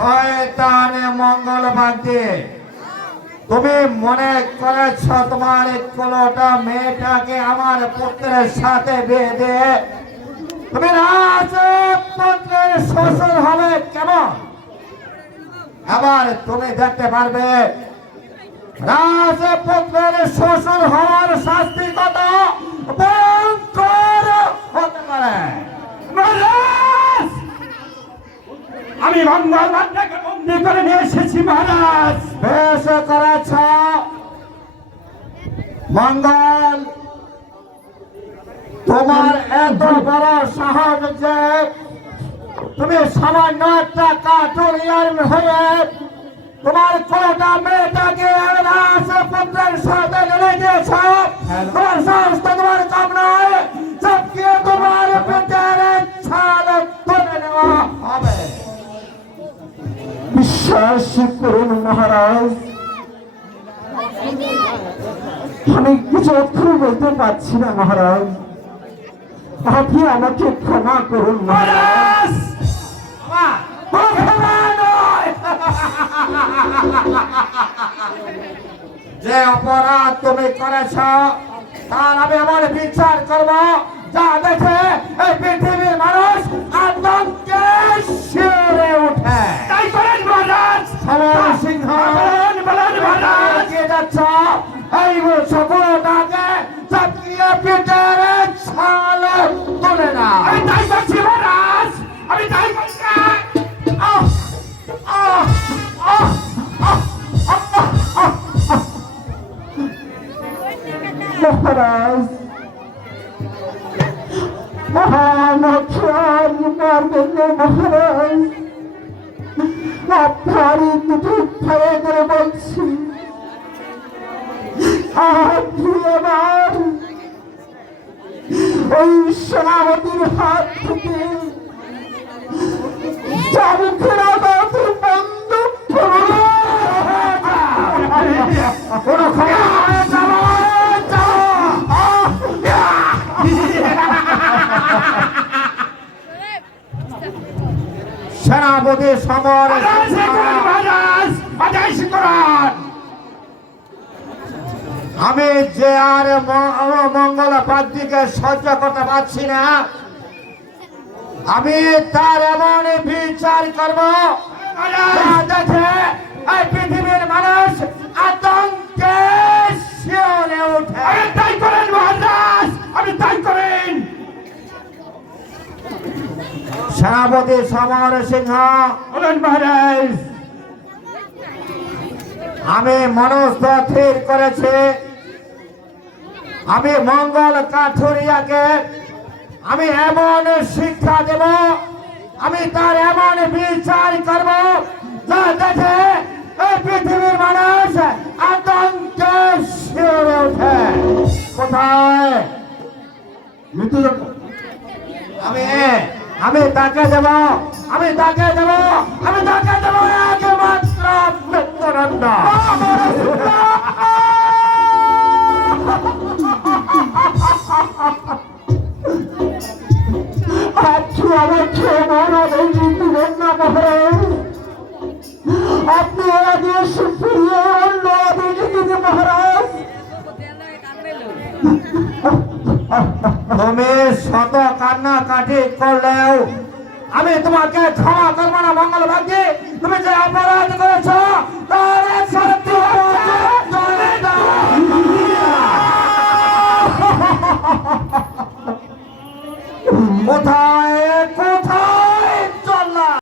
শয়তান মঙ্গল বাগদি, তুমি মনে করেছ তোমার কোলোটা মেয়েটাকে আমার পুত্রের সাথে বিয়ে দিয়ে তুমি রাজপুত্রের শ্বশুর হবে কেমন? আবার তুমি দেখতে পারবে রাজপুত্রের শ্বশুর হওয়ার শাস্তি কত ভয়ঙ্কর হতে পারে। আমি মঙ্গল বাগদাকে বন্দি করে নিয়ে এসেছি মহারাজ। বেশ করেছ মঙ্গল, তোমার এত বড় সাহস যে তুমি সামান্য একটা কাঠুরিয়ার হয়ে তোমার কোটা মেয়েটাকে রাজপুত্রের সাথে লড়ে দিয়েছ। তোমার সাহস তো তোমার কম নয়, সবকে তোমার পেটের ছাল তুলে নেওয়া হবে। বিশ্বাস করুন মহারাজ, আমি কিছু অক্ষর বলতে পারছি না মহারাজ, আপনি আমাকে ক্ষমা করুন মহারাজ। যে অপরাধ তুমি করেছ তার আমি আমার বিচার করব, যা দেখে এই পৃথিবীর মানুষ আতঙ্কে শিউরে উঠে। তাই করেন মহারাজ। সমর সিংহ এগিয়ে যাচ্ছ, এই সকলটাকে চাপিয়ে পিঠের ছাল তুলে না। আমি তাই করছি মহারাজ, আমি তাই করছি। মহারাজ, মহারাজ, আপনারই দুটো ভয়ে করে বলছি, আপনি আমার ওই সেনাপতির হাত থেকে চাবুকের আঘাত বন্ধ করুন। কোনো সেনাপতি সমর আমি যে আর মঙ্গল বাগদিকে সহ্য করতে পারছি না, আমি তার এমন বিচার করব দেখে এই পৃথিবীর মানুষ আতঙ্কে শিউরে উঠে। তাই করেন মহারাজ, আমি তাই করেন। সেনাপতি সমর সিংহ মহারাজ, আমি মনস্থ স্থির করেছি, আমি মঙ্গল কাঠুরিয়াকে আমি এমন শিক্ষা দেব, আমি তার এমন বিচার করব যা দেখে এই পৃথিবীর মানুষ আতঙ্কে শিউরে ওঠে। কোথায় আমি আমি তাকে দেব, আমি তাকে দেব, আমি তাকে দেব একমাত্র মৃত্যুদণ্ড। আপনি আমাকে মহারাজ দিবেন না মহারাজ, আপনি আদেশ ফিরিয়ে অন্য আদেশ দিতে মহারাজ। তুমি শত কান্নাকাটি করলেও আমি তোমাকে ক্ষমা করবো না মঙ্গল বাগদি। তুমি যে অপরাধ করেছ তার শাস্তি কোথায়